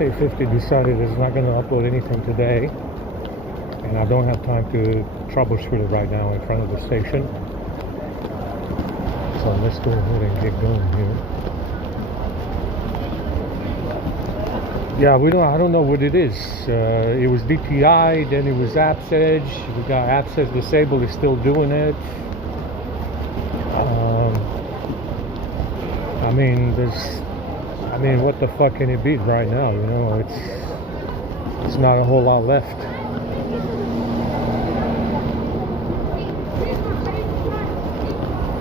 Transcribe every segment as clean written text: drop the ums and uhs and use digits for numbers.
say 50 decided it's not going to upload anything today, and I don't have time to troubleshoot it right now in front of the station. So let's go ahead and get going here. Yeah, I don't know what it is. It was DPI, then it was Apps Edge. We got Apps Edge disabled, it's still doing it. I mean, what the fuck can it be right now? You know, it's not a whole lot left.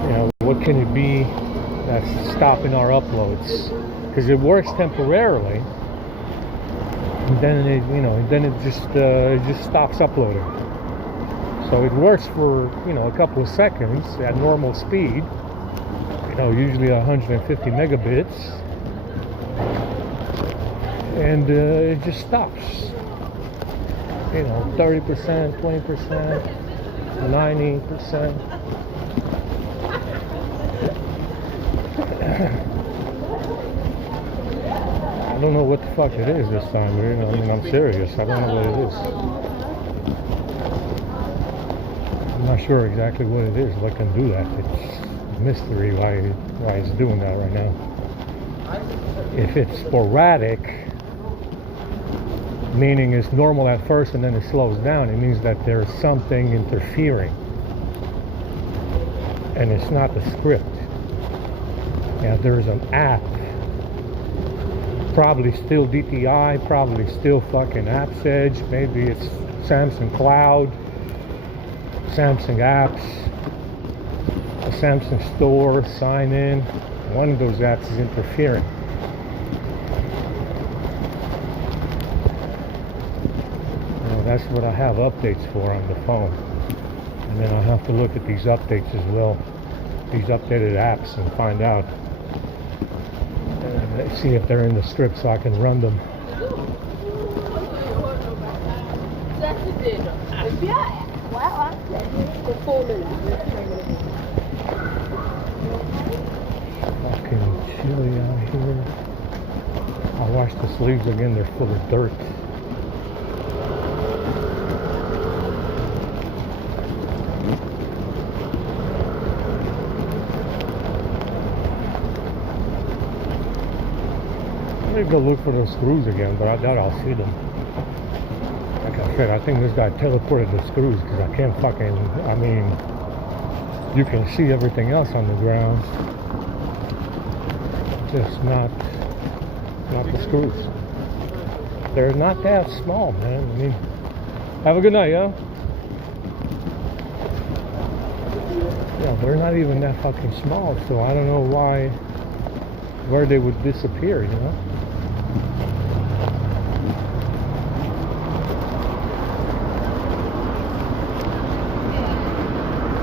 You know, what can it be that's stopping our uploads? Because it works temporarily, and then it just stops uploading. So it works for a couple of seconds at normal speed. Usually 150 megabits. And it just stops. 30%, 20%, 90%. I don't know what the fuck it is this time, but I'm serious. I don't know what it is. I'm not sure exactly what it is. What can do that? It's a mystery why it's doing that right now. If it's sporadic, meaning it's normal at first and then it slows down, it means that there's something interfering, and it's not the script. There's an app, probably still DPI, probably still fucking Apps Edge, maybe it's Samsung Cloud, Samsung Apps, a Samsung Store, sign in. One of those apps is interfering. That's what I have updates for on the phone. And then I have to look at these updates as well, these updated apps, and find out, see if they're in the script so I can run them. Fucking chilly out here. I washed the sleeves again, they're full of dirt. I'm gonna go look for those screws again, but I doubt I'll see them. Like I said, I think this guy teleported the screws because I can't fucking, you can see everything else on the ground, just not the screws. They're not that small, man. Have a good night, yo. Yeah, they're not even that fucking small, so I don't know where they would disappear,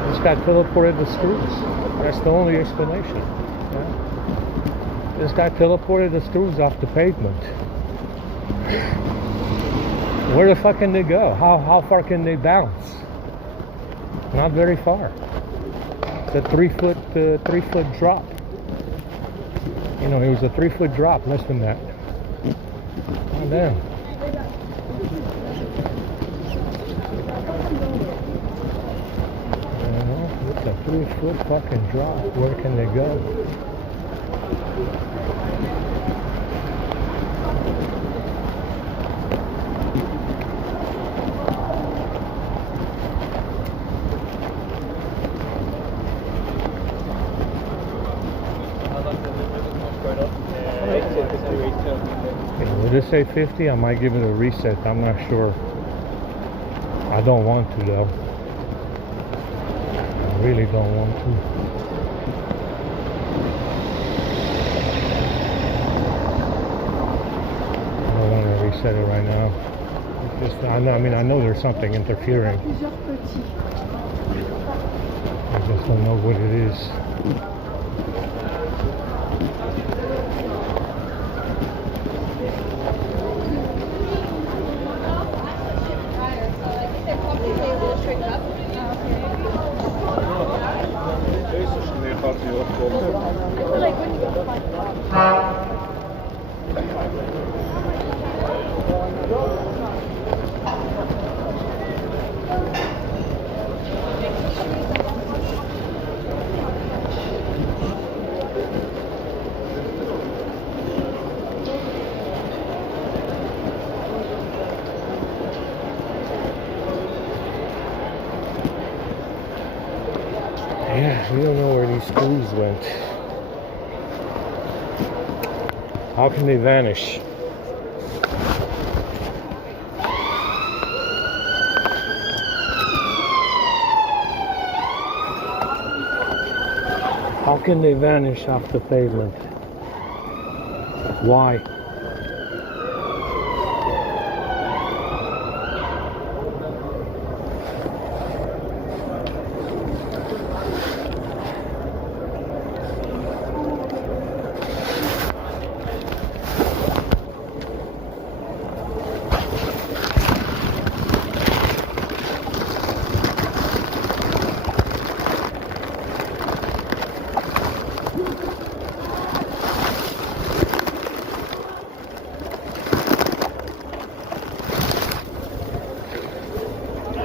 This guy teleported the screws. That's the only explanation. This guy teleported the screws off the pavement. Where the fuck can they go? How far can they bounce? Not very far. It's a 3 foot drop. It was a 3 foot drop, less than that. Oh damn. It's a 3 foot fucking drop. Where can they go? Would it say 50? I might give it a reset. I'm not sure. I don't want to though. I really don't want to. I don't want to reset it right now. It's just, I know there's something interfering. I just don't know what it is. We don't know where these screws went. How can they vanish? How can they vanish off the pavement? Why?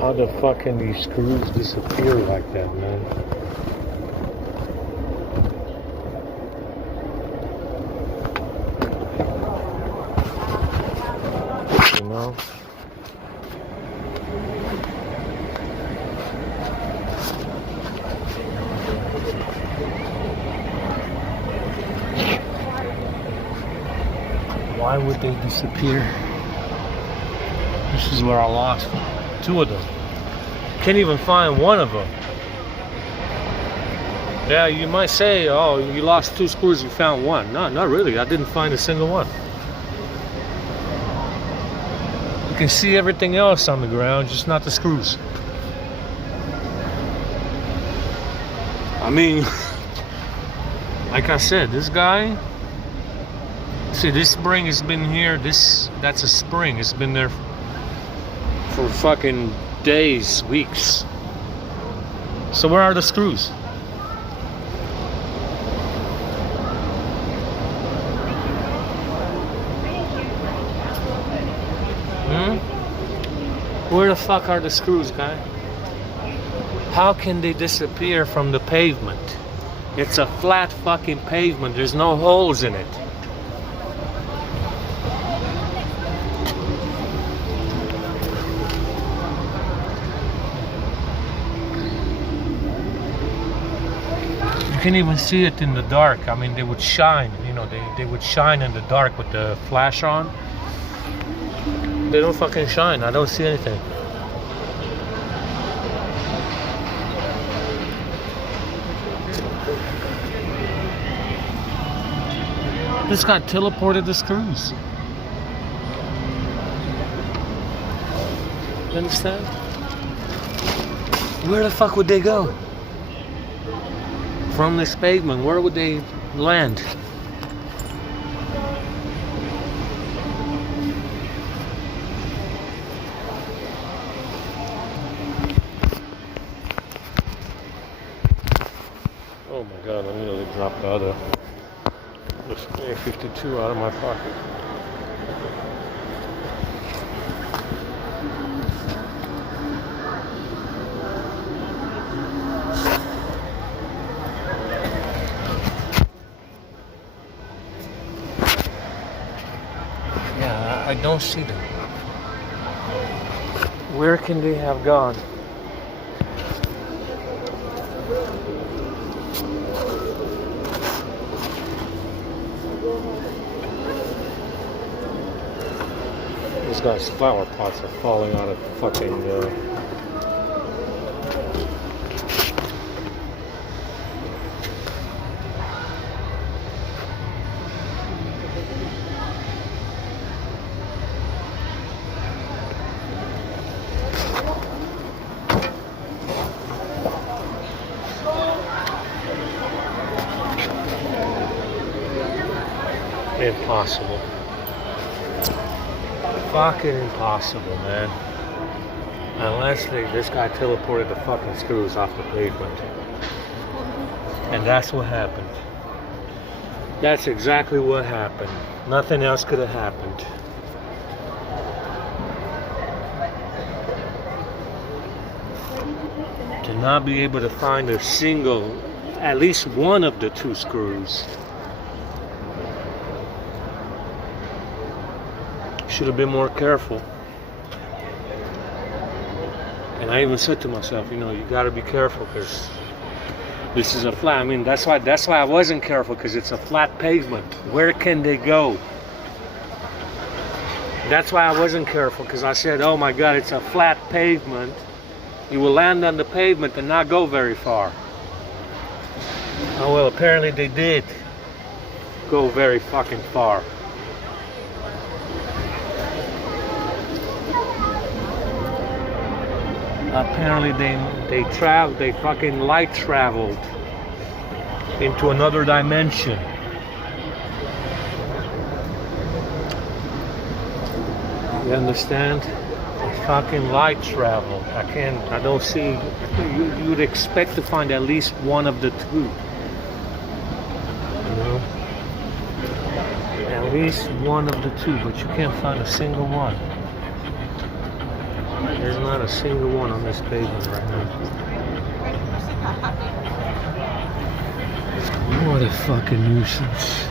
How the fuck can these screws disappear like that, man? You know? Why would they disappear? This is where I lost two of them. Can't even find one of them. Yeah, you might say, oh, you lost two screws, you found one. No, not really. I didn't find a single one. You can see everything else on the ground, just not the screws. I mean, like I said, this guy, see, this spring has been here. That's a spring. It's been there for fucking days, weeks. So where are the screws? Where the fuck are the screws, guy? How can they disappear from the pavement? It's a flat fucking pavement. There's no holes in it. You can even see it in the dark. I mean, they would shine, you know, they would shine in the dark with the flash on. They don't fucking shine. I don't see anything. This guy teleported the screws. You understand? Where the fuck would they go? From this pavement, where would they land? Oh my god, I nearly dropped the other A52 out of my pocket. I don't see them. Where can they have gone? These guys' flower pots are falling out of fucking impossible. Fucking impossible, man. Unless this guy teleported the fucking screws off the pavement. And that's what happened. That's exactly what happened. Nothing else could have happened. To not be able to find a single, at least one of the two screws. Should have been more careful. And I even said to myself, you know, you got to be careful, because This is a flat. I mean, that's why I wasn't careful, because it's a flat pavement. Where can they go? That's why I wasn't careful, because I said, oh my God, it's a flat pavement. You will land on the pavement and not go very far. Oh well, apparently they did go very fucking far. Apparently they fucking light traveled into another dimension. You understand? Fucking light travel. I don't see. You would expect to find at least one of the two. You know? At least one of the two, but you can't find a single one. There's not a single one on this pavement right now. What a fucking nuisance.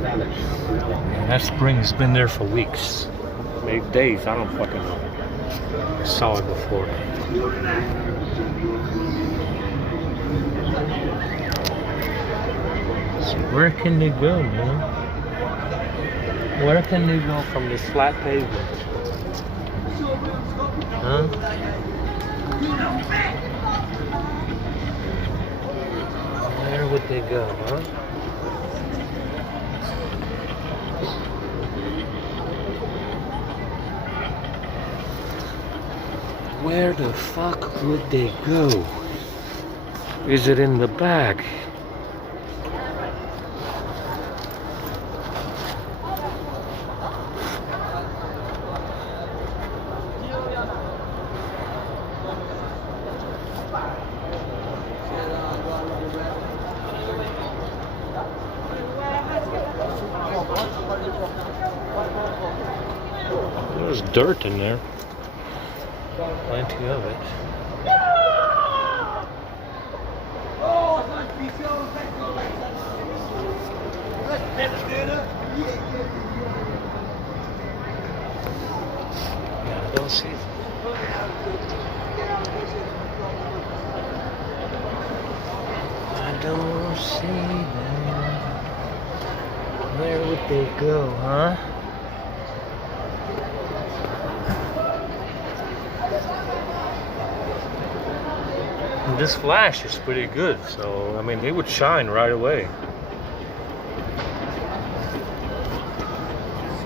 Man, that spring has been there for weeks, maybe days, I don't fucking know. I saw it before. So where can they go, man? Where can they go from this flat pavement? Huh? Where would they go, huh? Where the fuck would they go? Is it in the bag? There's dirt in there. Plenty of it. Yeah, I don't see it. I don't see them. Where would they go, huh? This flash is pretty good, so I mean, they would shine right away.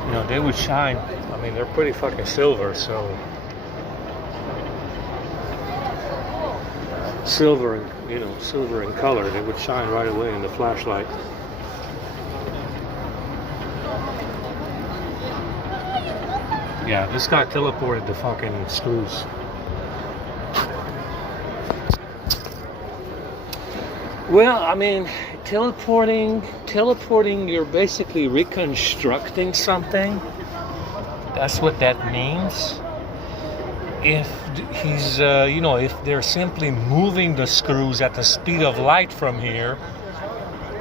You know, they would shine. I mean, they're pretty fucking silver, so silver and, you know, silver in color, they would shine right away in the flashlight. Yeah, this guy teleported the fucking screws. Well, I mean, teleporting, you're basically reconstructing something. That's what that means. If he's, you know, if they're simply moving the screws at the speed of light from here,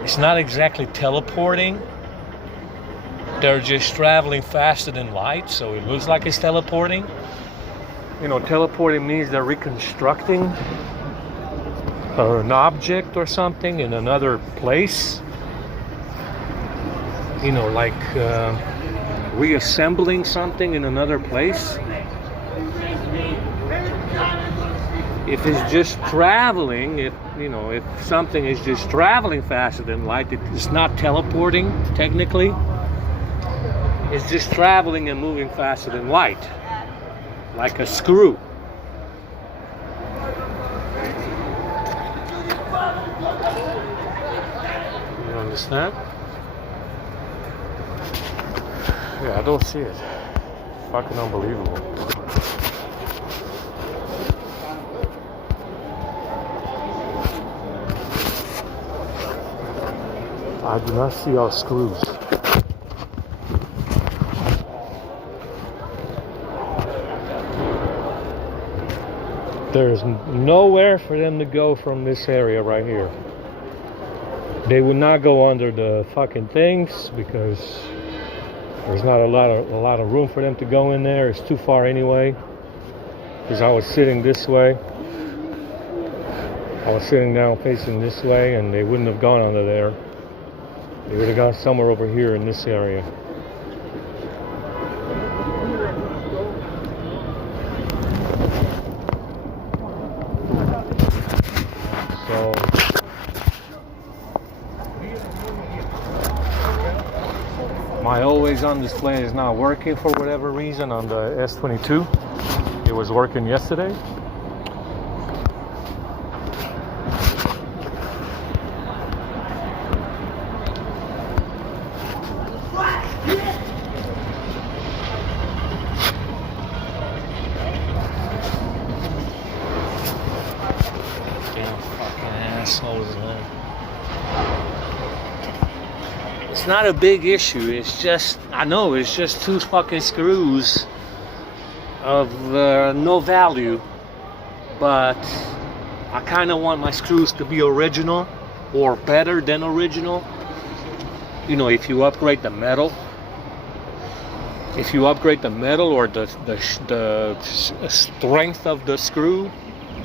it's not exactly teleporting. They're just traveling faster than light, so it looks like it's teleporting. You know, teleporting means they're reconstructing an object or something in another place. You know, like reassembling something in another place. If it's just traveling, if something is just traveling faster than light, it's not teleporting technically. It's just traveling and moving faster than light, like a screw. You understand? Yeah, I don't see it. Fucking unbelievable. I do not see our screws. There's nowhere for them to go from this area right here. They would not go under the fucking things because there's not a lot of room for them to go in there. It's too far anyway. because I was sitting this way. I was sitting down facing this way, and they wouldn't have gone under there. They would have gone somewhere over here in this area. So my always on display is not working for whatever reason on the S22. It was working yesterday. It's not a big issue. It's just, I know it's just two fucking screws of no value, but I kind of want my screws to be original or better than original. You know, if you upgrade the metal, or the strength of the screw,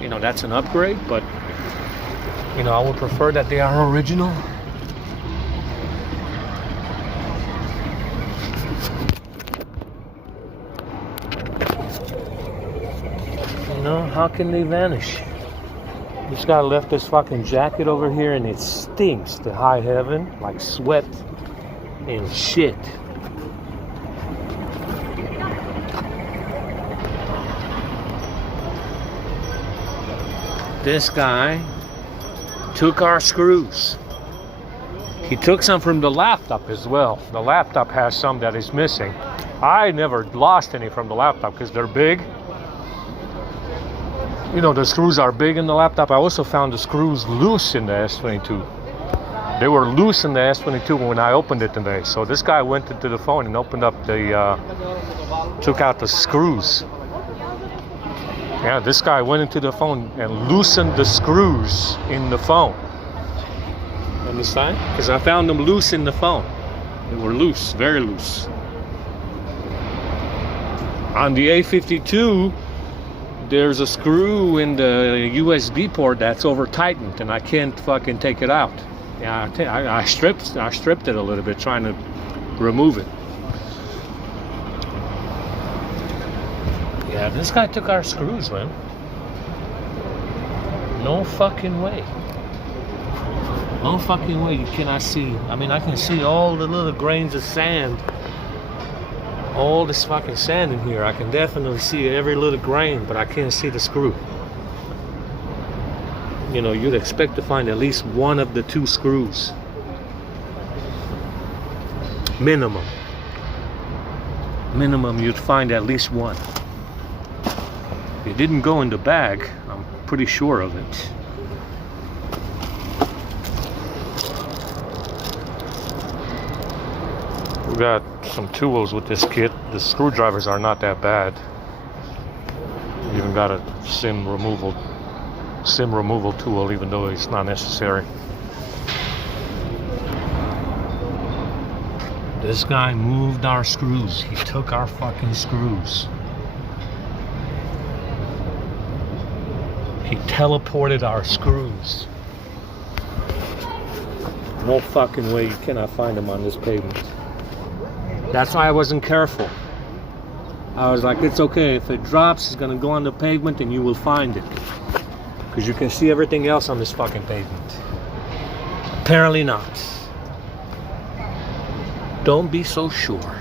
you know, that's an upgrade. But you know, I would prefer that they are original. You know, how can they vanish? This guy left this fucking jacket over here, and it stinks to high heaven, like sweat and shit. This guy took our screws. He took some from the laptop as well. The laptop has some that is missing. I never lost any from the laptop because they're big. You know, the screws are big in the laptop. I also found the screws loose in the S22. They were loose in the S22 when I opened it today. So this guy went into the phone and opened up took out the screws. Yeah, this guy went into the phone and loosened the screws in the phone. Understand? Because I found them loose in the phone. They were loose, very loose. On the A52, there's a screw in the USB port that's over tightened, and I can't fucking take it out. Yeah, I stripped it a little bit trying to remove it. Yeah, this guy took our screws, man. No fucking way. No fucking way you cannot see. I mean, I can see all the little grains of sand. All this fucking sand in here. I can definitely see every little grain, but I can't see the screw. You know, you'd expect to find at least one of the two screws. Minimum. Minimum, you'd find at least one. It didn't go in the bag. I'm pretty sure of it. We got some tools with this kit. The screwdrivers are not that bad. We even got a SIM removal tool, even though it's not necessary. This guy moved our screws. He took our fucking screws. He teleported our screws. No fucking way you cannot find them on this pavement. That's why I wasn't careful. I was like, it's okay. If it drops, it's gonna go on the pavement and you will find it. Because you can see everything else on this fucking pavement. Apparently not. Don't be so sure.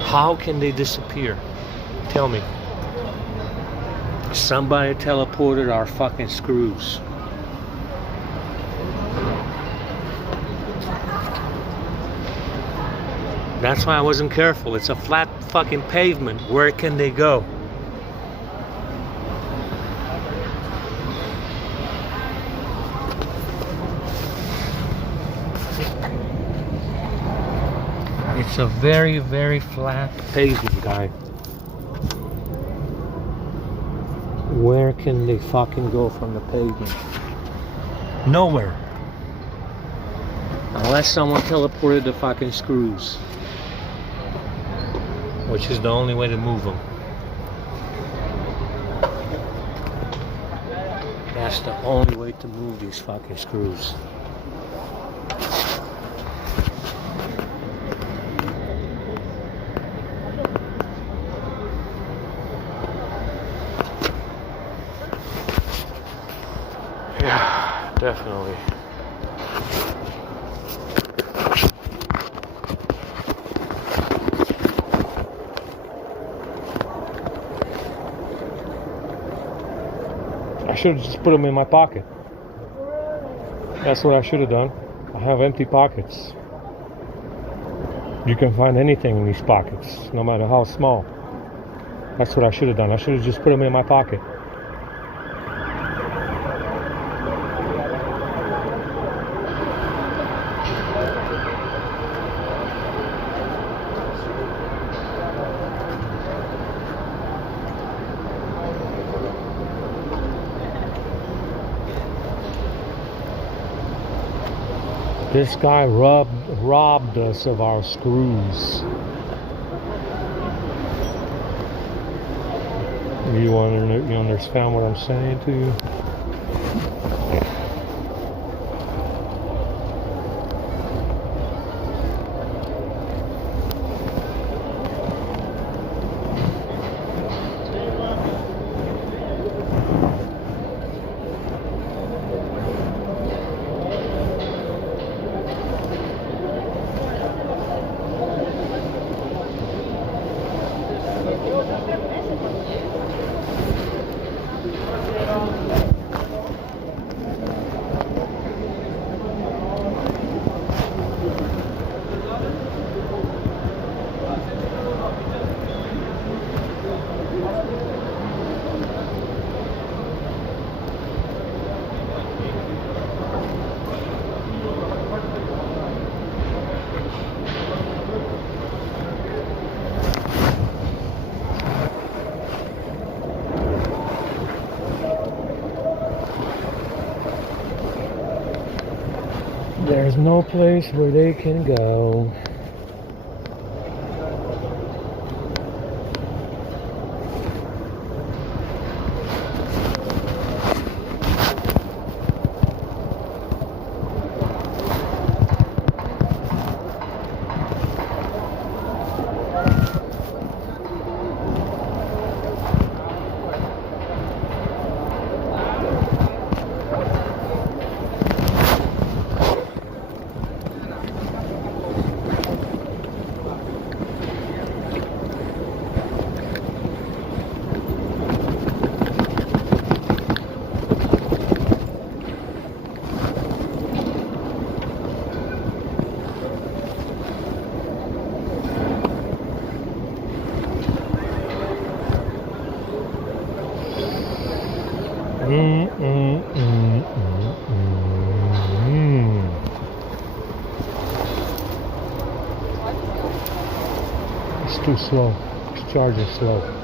How can they disappear? Tell me. Somebody teleported our fucking screws. That's why I wasn't careful. It's a flat fucking pavement. Where can they go? It's a very, very flat pavement, guy. Where can they fucking go from the pavement? Nowhere. Unless someone teleported the fucking screws. Which is the only way to move them. That's the only way to move these fucking screws. Yeah, definitely. I should have just put them in my pocket. That's what I should have done. I have empty pockets. You can find anything in these pockets, no matter how small. That's what I should have done. I should have just put them in my pocket. This guy robbed us of our screws. You understand what I'm saying to you? There's no place where they can go. It's too slow. It's charging slow.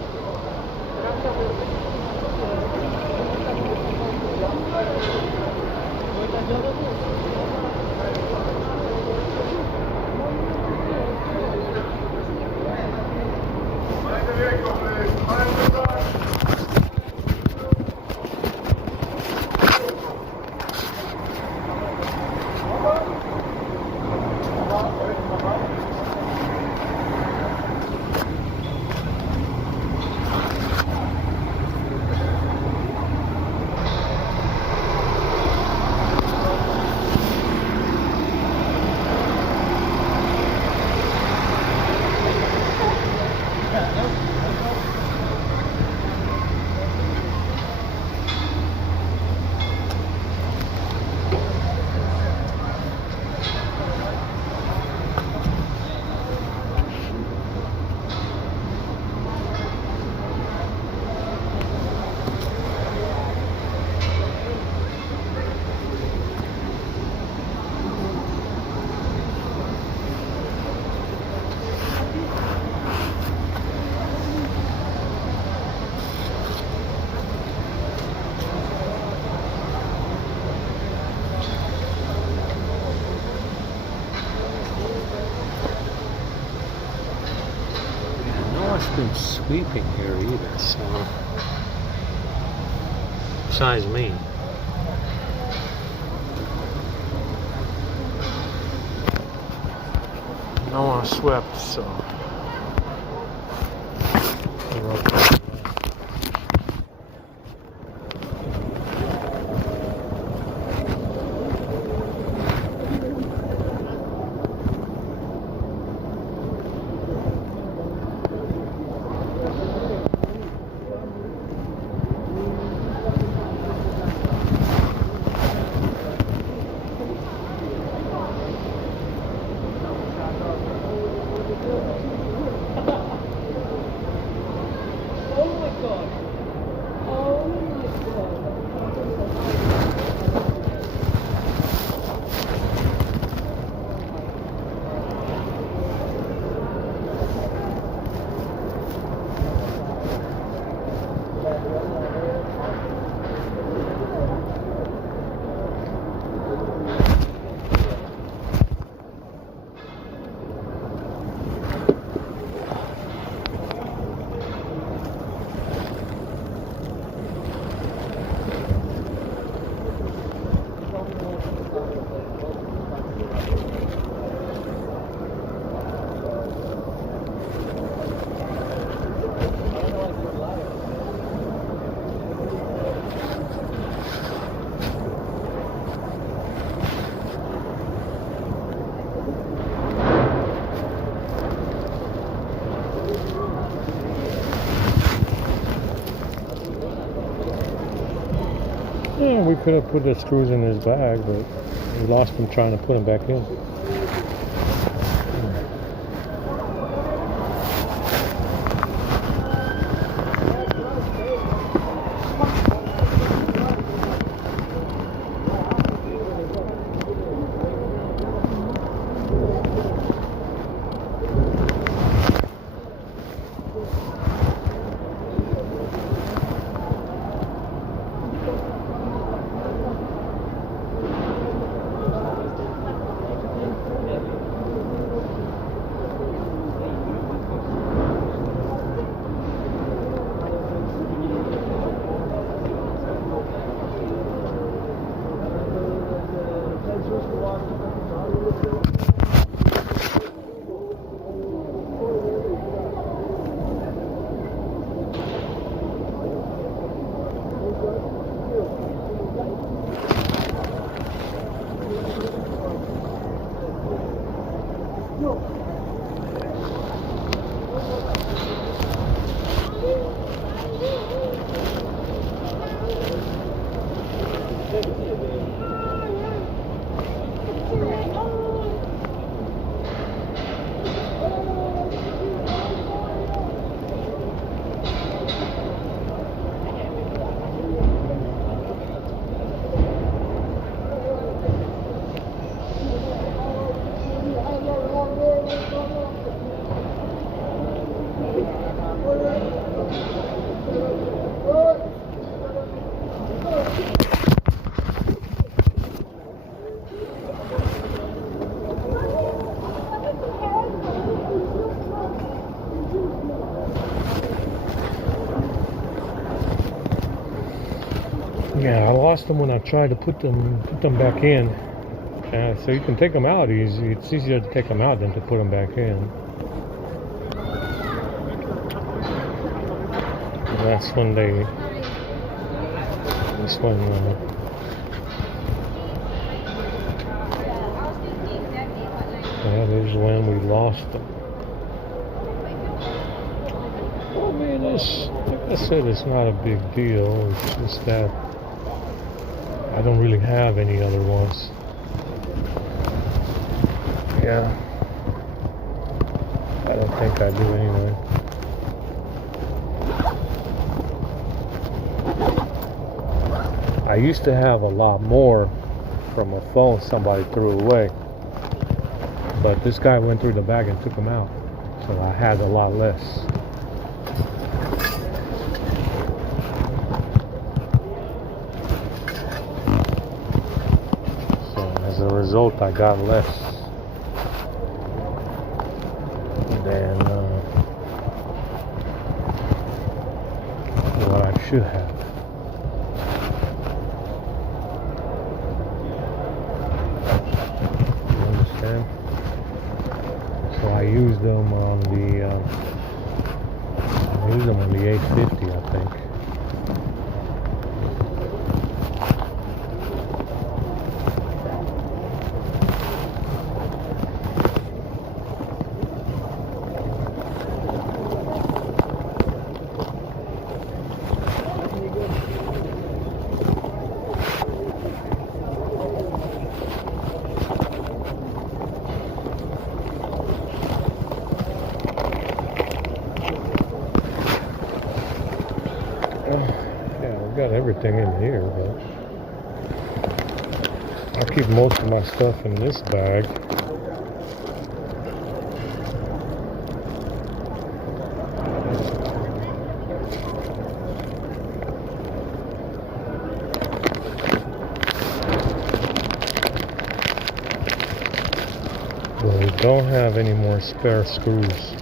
been sweeping here either, so besides me. No one swept, so we're okay. Yeah, we could have put the screws in his bag, but we lost him trying to put them back in. Yeah, I lost them when I tried to put them back in. So you can take them out easy. It's easier to take them out than to put them back in. And that's when this one. That is when we lost them. I mean, like I said, it's not a big deal. It's just that I don't really have any other ones. Yeah. I don't think I do anyway. I used to have a lot more from a phone somebody threw away. But this guy went through the bag and took them out. So I had a lot less. As a result, I got less than what I should have. You understand? So I used them on the 850, I think. Got everything in here, but I keep most of my stuff in this bag. But we don't have any more spare screws.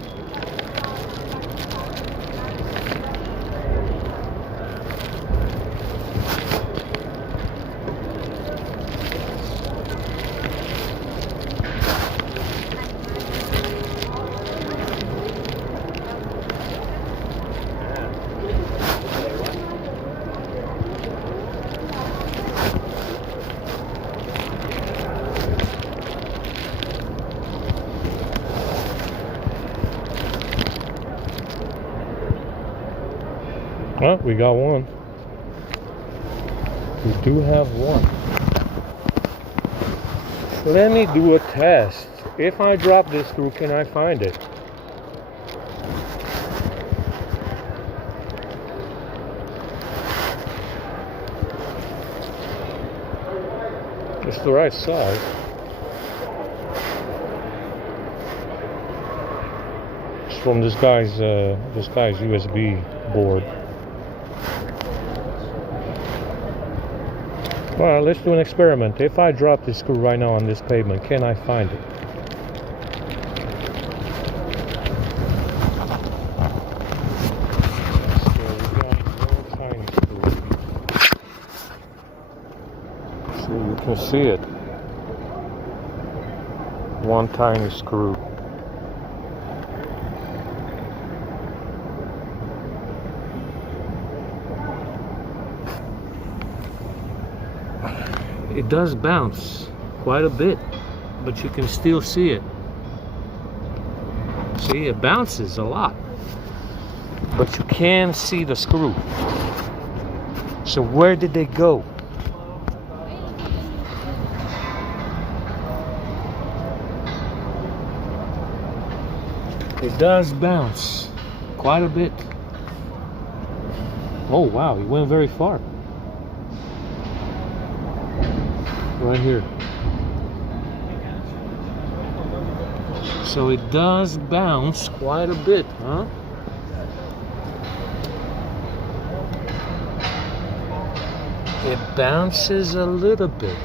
Oh, we got one. We do have one. So let me do a test. If I drop this screw, can I find it? It's the right size. It's from this guy's USB board. Well, let's do an experiment. If I drop this screw right now on this pavement, can I find it? So we got one tiny screw. So you can see it. One tiny screw. It does bounce quite a bit, but you can still see it. See, it bounces a lot, but you can see the screw. So where did they go? It does bounce quite a bit. Oh wow, it went very far. Right here. So it does bounce quite a bit, huh? It bounces a little bit.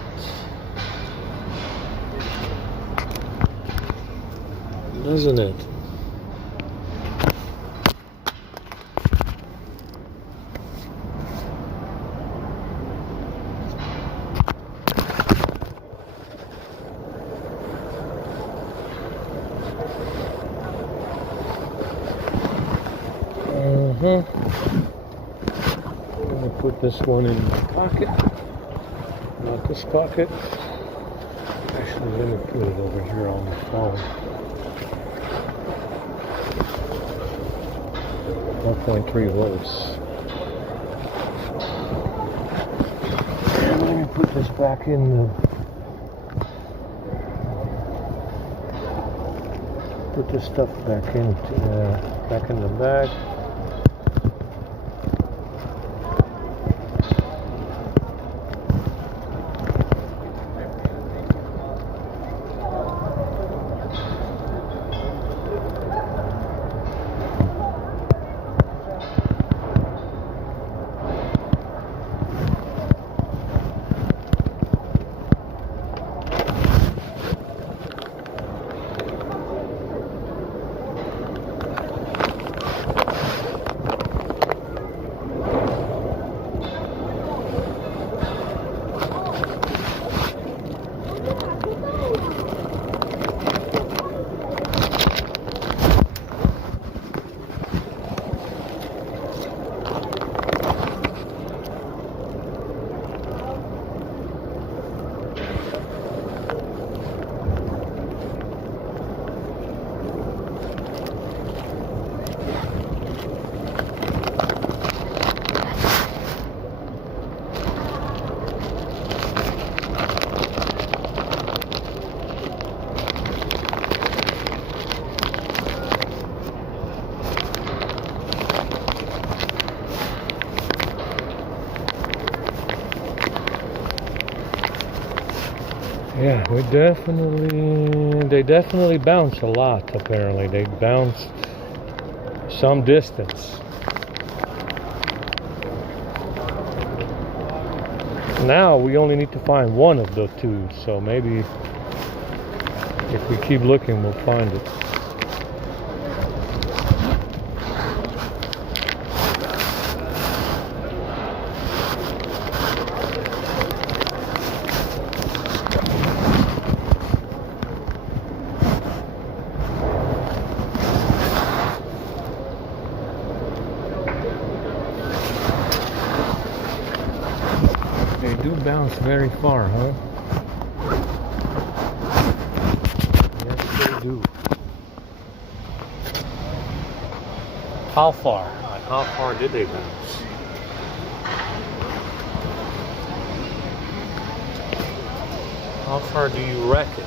Doesn't it? Let me put this one in my pocket, not this pocket. Actually, let me put it over here on the phone. 1.3 volts. And let me put this back in the. Put this stuff back in the bag. They definitely bounce a lot. Apparently, they bounce some distance. Now we only need to find one of the two, so maybe if we keep looking, we'll find it. They do bounce very far, huh? Yes, they do. How far? Like, how far did they bounce? How far do you reckon?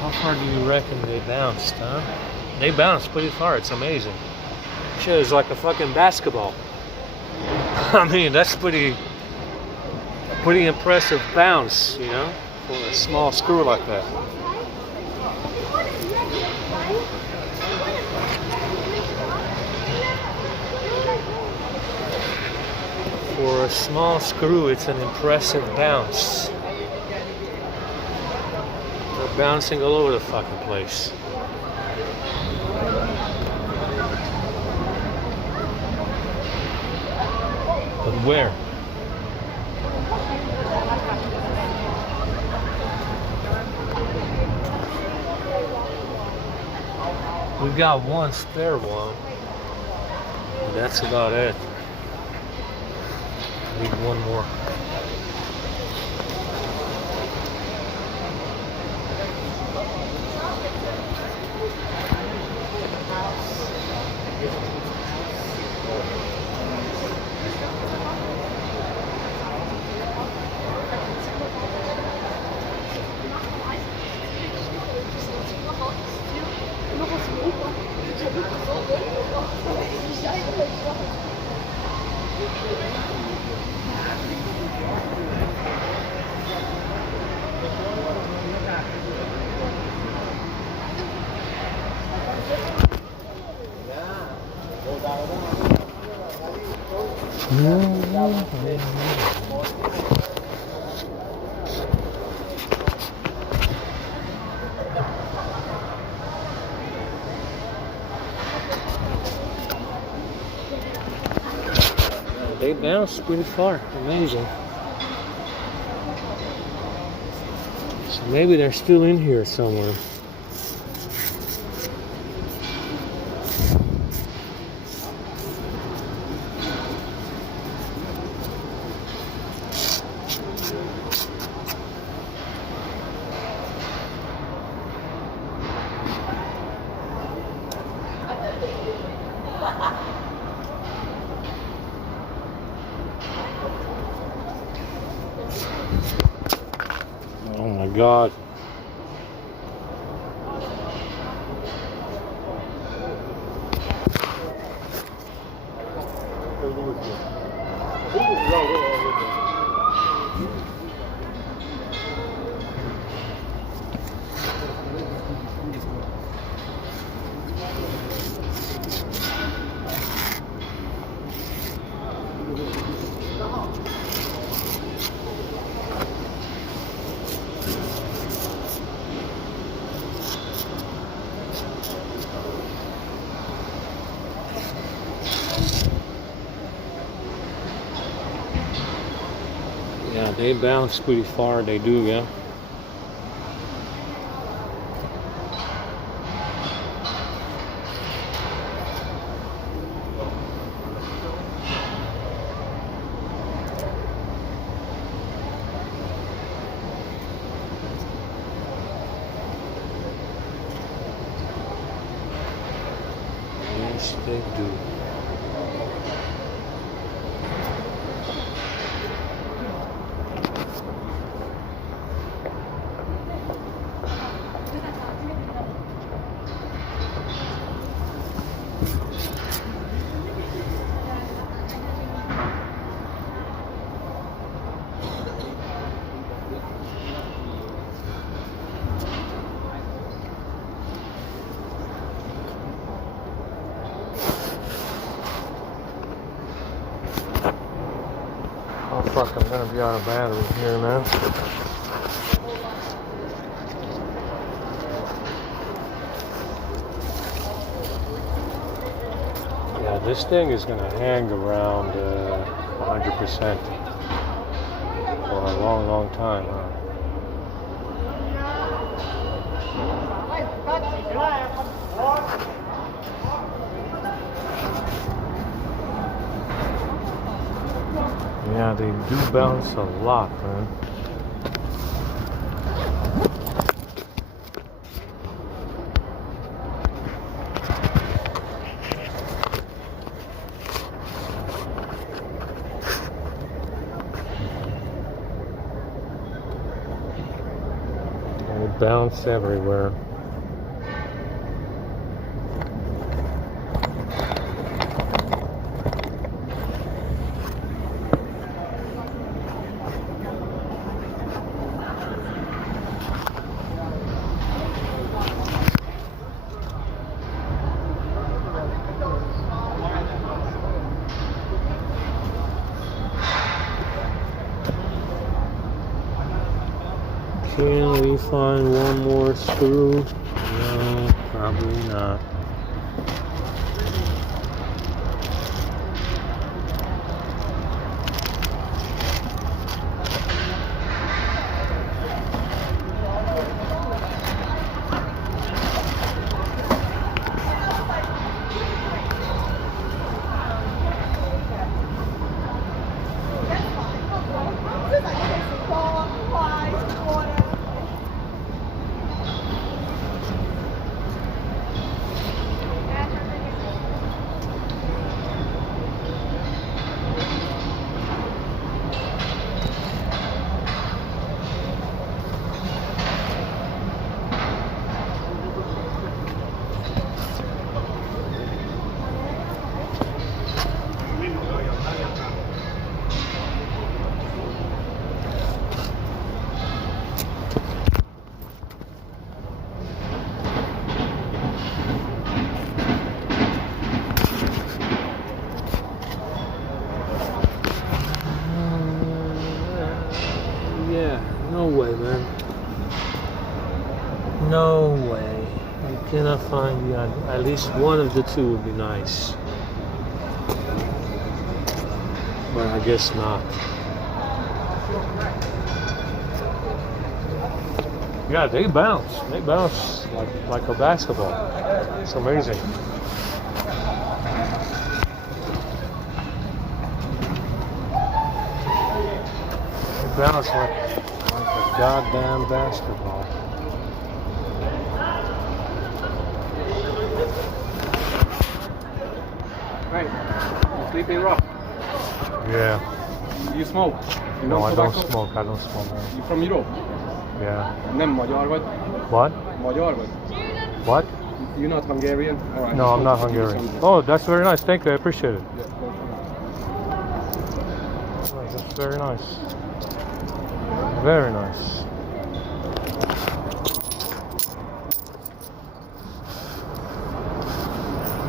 How far do you reckon they bounced, huh? They bounced pretty far. It's amazing. Shit, it's like a fucking basketball. I mean, that's pretty impressive bounce, you know, for a small screw like that. For a small screw, it's an impressive bounce. They're bouncing all over the fucking place. But where? We've got one spare one. And that's about it. Need one more. They bounced pretty far. Amazing. So maybe they're still in here somewhere. Oh my God. Yeah, they bounce pretty far. They do, yeah. Yes, they do. fuck, I'm gonna be out of battery here, man. Yeah, this thing is gonna hang around 100% for a long, long time, huh? Yeah, they do bounce a lot, man. They bounce everywhere. Can we find one more screw? No, probably not. No way, man. No way. You cannot find the other. At least one of the two would be nice. But I guess not. Yeah, they bounce. They bounce like a basketball. It's amazing. They bounce like a goddamn basketball. Right. You sleeping rough? Yeah. You smoke? You No, I don't tobacco? smoke. I don't smoke. Man. You from Europe? Yeah. Nem magyar vagy? What? Magyar vagy? What? You're not Hungarian? All right. No, I'm not Hungarian. Oh, that's very nice. Thank you. I appreciate it. Yeah, Oh, that's very nice. Very nice.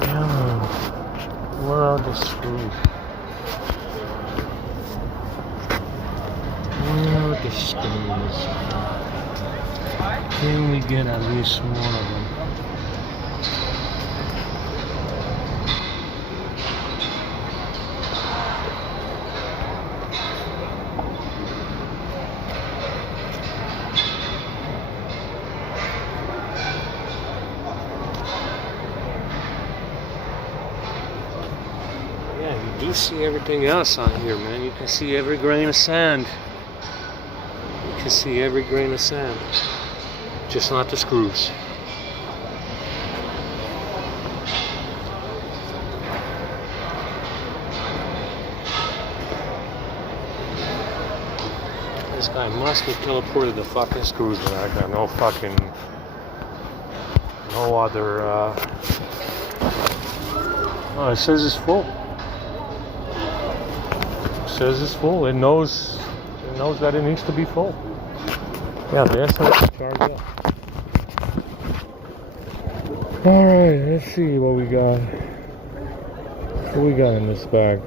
Yeah. Where are the screws? Where are the screws? Can we get at least one of them? You see everything else on here, man. You can see every grain of sand. You can see every grain of sand. Just not the screws. This guy must have teleported the fucking screws, but I got no fucking... no other... Oh, it says it's full. Says it's full. It knows that it needs to be full. Yeah, the SMS is charged up. Alright, let's see what we got. What we got in this bag.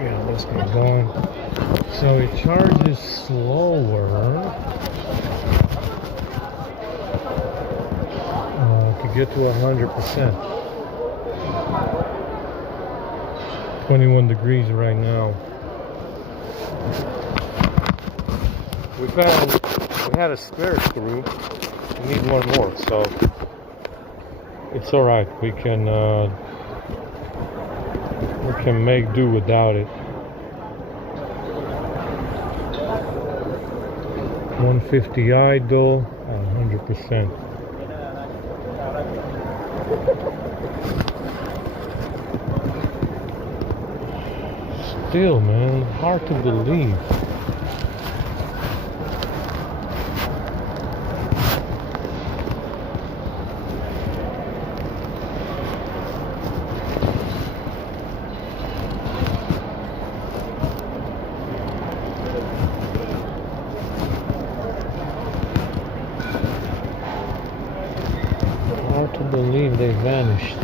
Yeah, let's get going. So it charges slower. To get to 100%. 21 degrees right now. We had a spare screw. We need one more, so it's all right. We can make do without it. 150 idle, 100%. Still, man, hard to believe. Hard to believe they vanished.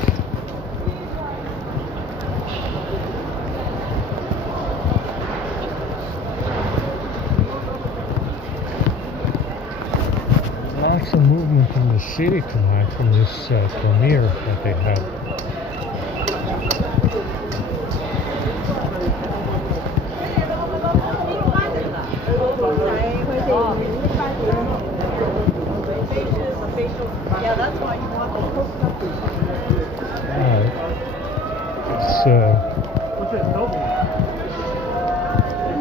Lots of movement in the city tonight from this premiere that they had. Yeah, that's why you want the Alright. It's What's it, Toby?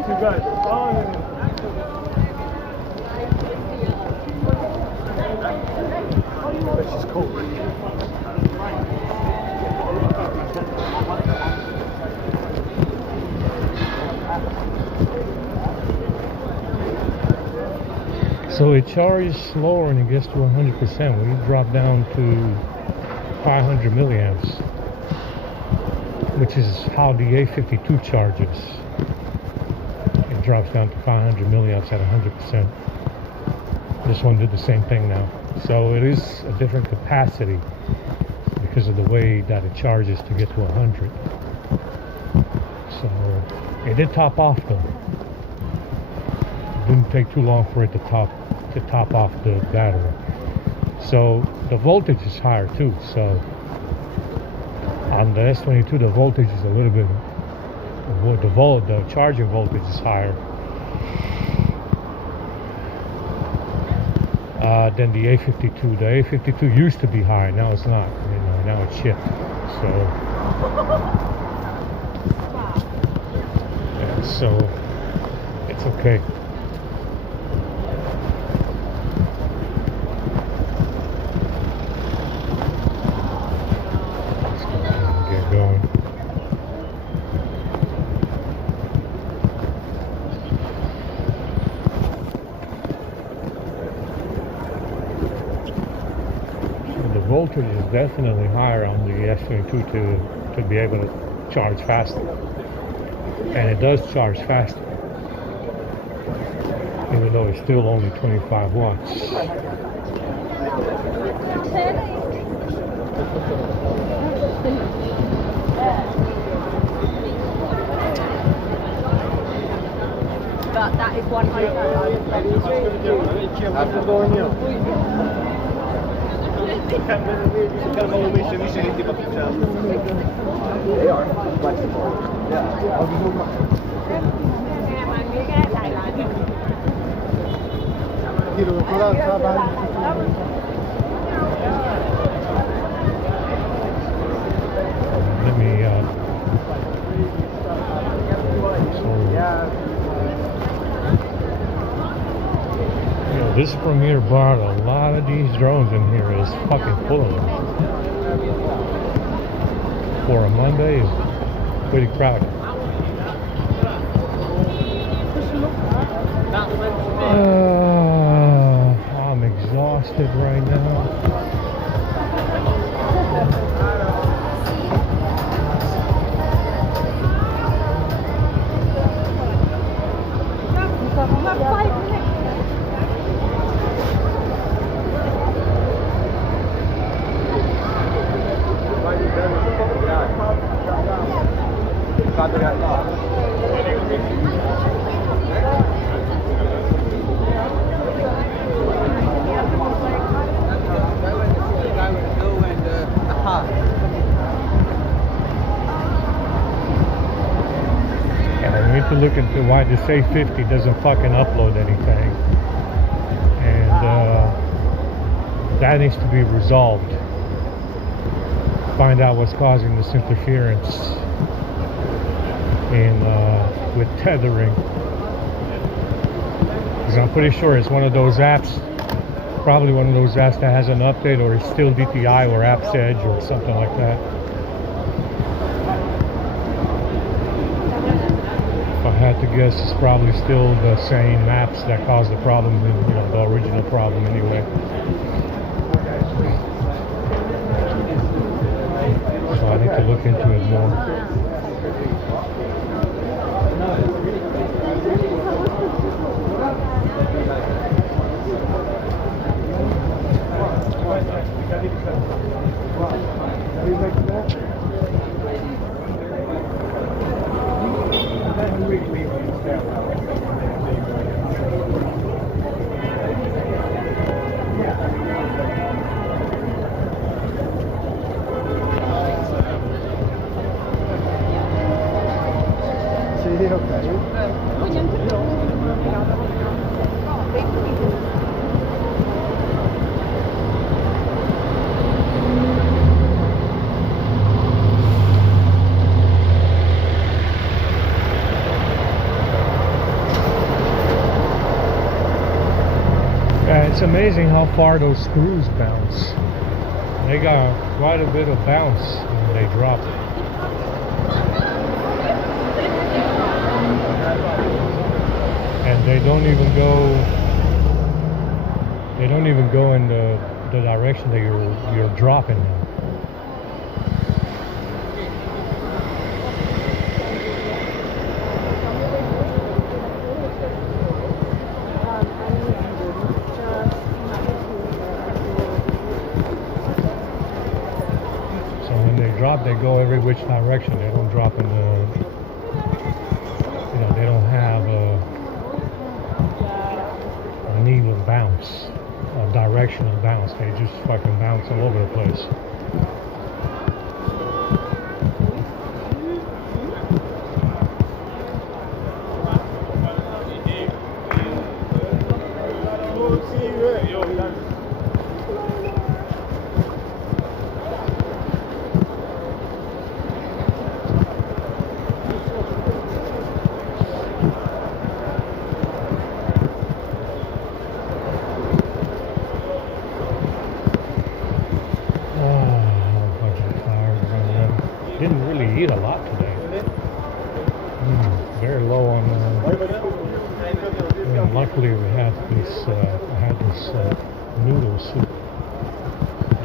Two guys. But she's cold. so it charges slower when it gets to 100%. We drop down to 500 milliamps, which is how the A52 charges. It drops down to 500 milliamps at 100%. This one did the same thing now. So it is a different capacity because of the way that it charges to get to 100. So it did top off though. It didn't take too long for it to top off the battery. So the voltage is higher too. So on the S22 the voltage is a little bit, the charging voltage is higher than the A52. The A52 used to be higher, now it's not. You know, now it's shit. So yeah, so it's okay. Let's go ahead and get going. The voltage is definitely higher on the S22 to be able to charge faster, and it does charge faster, even though it's still only 25 watts. But that is 100. They are flexible. Let me this Premiere brought a lot of these drones in here. It's fucking full of them. For a Monday, it's pretty crowded. I'm exhausted right now. need to look into why this A50 doesn't fucking upload anything. And that needs to be resolved. Find out what's causing this interference in with tethering. Because I'm pretty sure it's one of those apps, probably one of those apps that has an update, or it's still DTI or Apps Edge or something like that. If I had to guess, it's probably still the same apps that caused the problem, you know, the original problem anyway. So I need to look into it more. It's amazing how far those screws bounce. They got quite a bit of bounce when they drop. And they don't even go in the direction that you're dropping them. They go every which direction. They don't drop in the, you know, they don't have an even bounce, a directional bounce. They just fucking bounce all over the place. Didn't really eat a lot today. Very low on. Luckily, we had this. I had this noodle soup.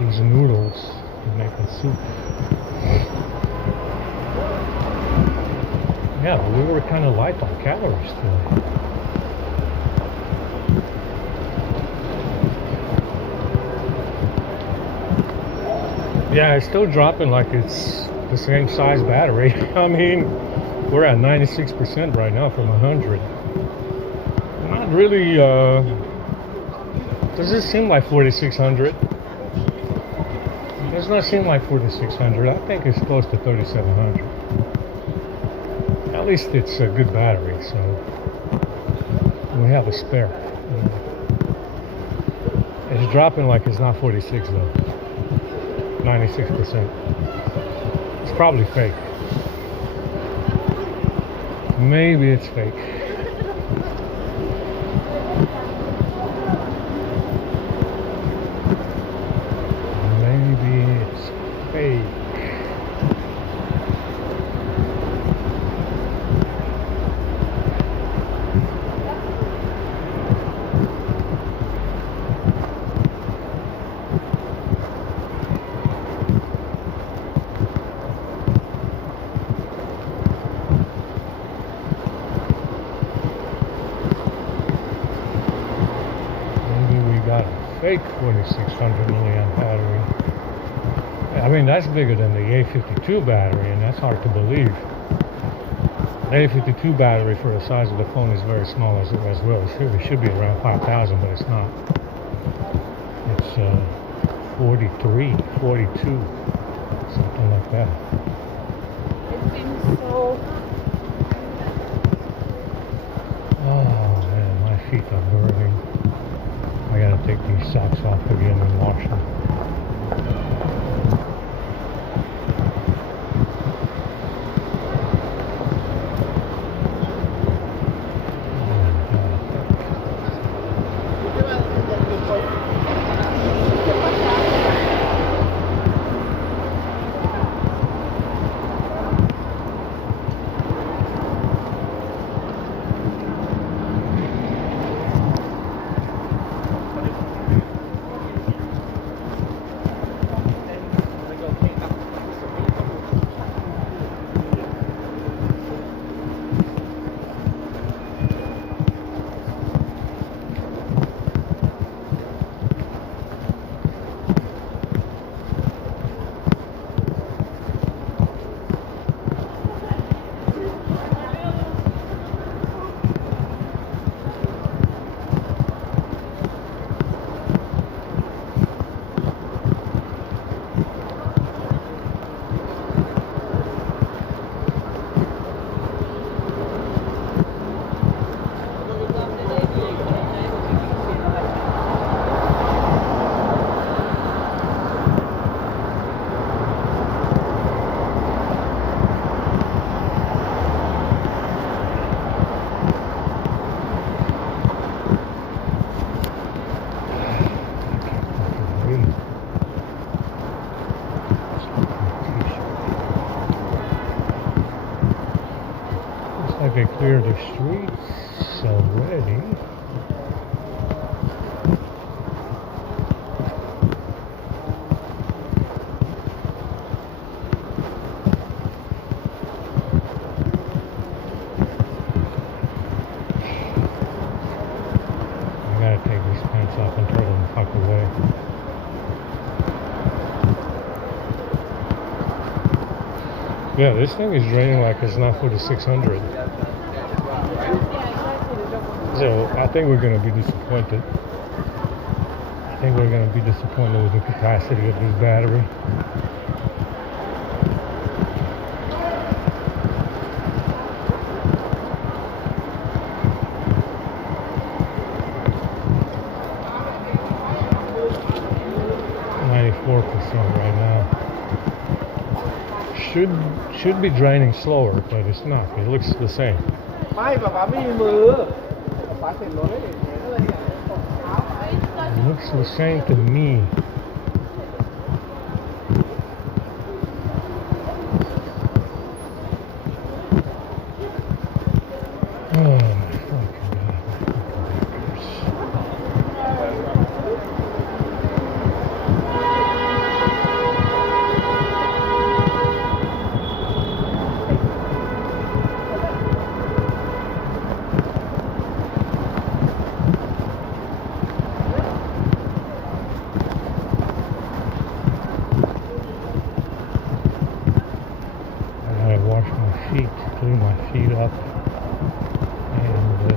These noodles to make a soup. Yeah, we were kind of light on calories today. Yeah, it's still dropping like it's the same size battery. I mean, we're at 96% right now from 100. Not really, does it seem like 4600? It does not seem like 4600. I think it's close to 3700. At least it's a good battery, so we have a spare. It's dropping like it's not 46 though. 96%. It's probably fake. Maybe it's fake. Maybe it's fake. Fake 4600 milliamp battery. I mean, that's bigger than the A52 battery, and that's hard to believe. The A52 battery for the size of the phone is very small as well. It should be around 5,000, but it's not. It's 43, 42, something like that. It's been so feet are burning. I gotta take these socks off again and wash them. Like they cleared the streets already. I gotta take these pants off and throw them the fuck away. Yeah, this thing is draining like it's not for the 600. So I think we're going to be disappointed. I think we're going to be disappointed with the capacity of this battery. Right now. Should be draining slower, but it's not. It looks the same. It looks the same to me. Oh my fucking God. Wash my feet, clean my feet up, and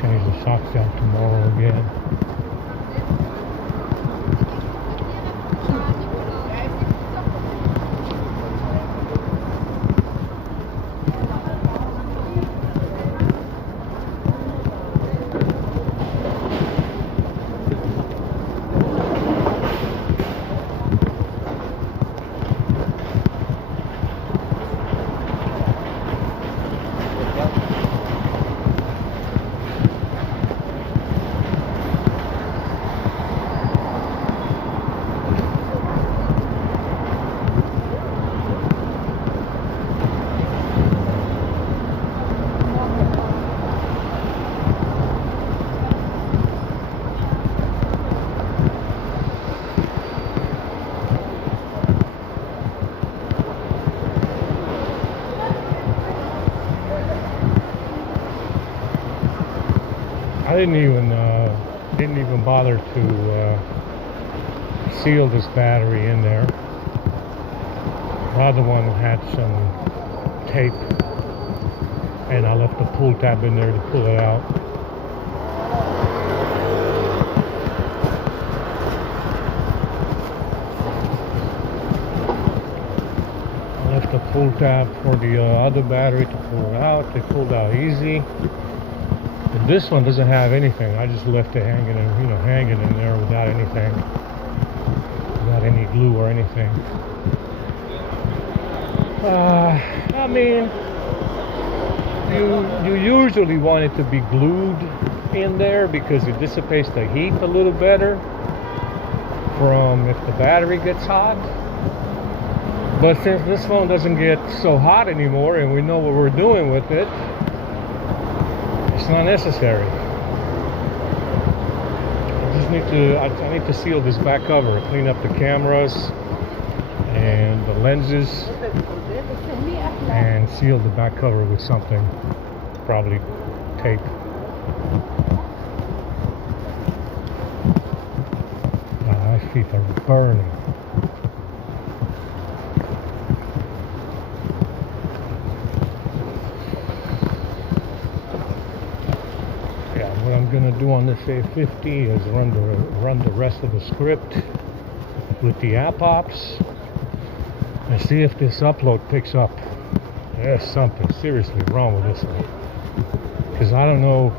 change the socks out tomorrow again. I didn't even bother to seal this battery in there. The other one had some tape, and I left the pull tab in there to pull it out. I left the pull tab for the other battery to pull it out. They pulled out easy. But this one doesn't have anything. I just left it hanging in, hanging in there without anything, without any glue or anything. I mean, you usually want it to be glued in there because it dissipates the heat a little better from if the battery gets hot. But since this phone doesn't get so hot anymore and we know what we're doing with it, it's not necessary. I need to seal this back cover, clean up the cameras and the lenses, and seal the back cover with something, probably tape. My feet are burning. What I'm gonna do on this A50 is run the rest of the script with the app ops and see if this upload picks up. There's something seriously wrong with this one, because I don't know,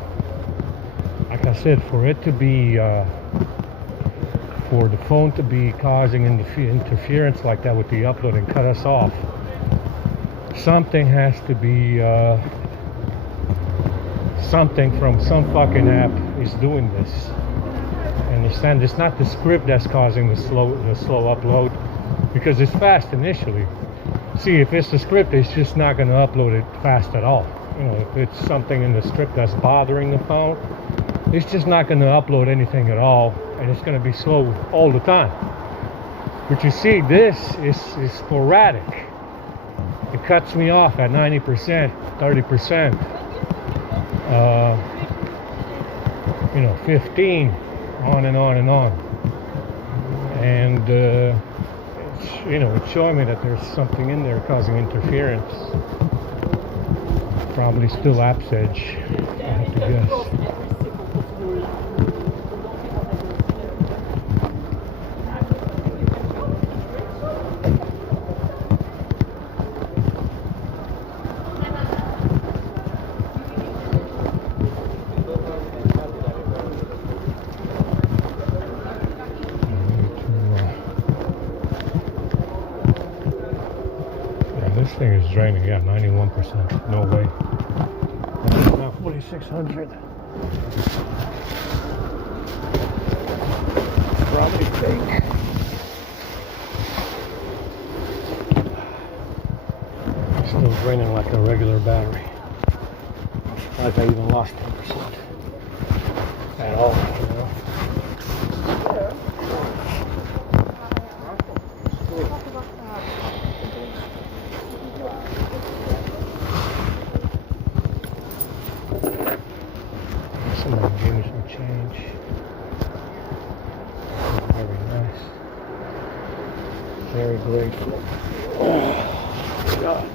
like I said, for it to be for the phone to be causing interference like that with the upload and cut us off, something has to be something from some fucking app is doing this. Understand, it's not the script that's causing the slow upload, because it's fast initially. See, if it's the script, it's just not going to upload it fast at all. If it's something in the script that's bothering the phone, it's just not going to upload anything at all, and it's going to be slow all the time. But you see, this is sporadic. It cuts me off at 90%, 30%. 15, on and on and on, and it's showing me that there's something in there causing interference. Probably still app's edge, I have to guess. This thing is draining, 91%. No way. Now 4,600. Probably fake. Still draining like a regular battery. Like I even lost 10% at all, Somebody gave me some change. Very nice. Very grateful. Oh, God.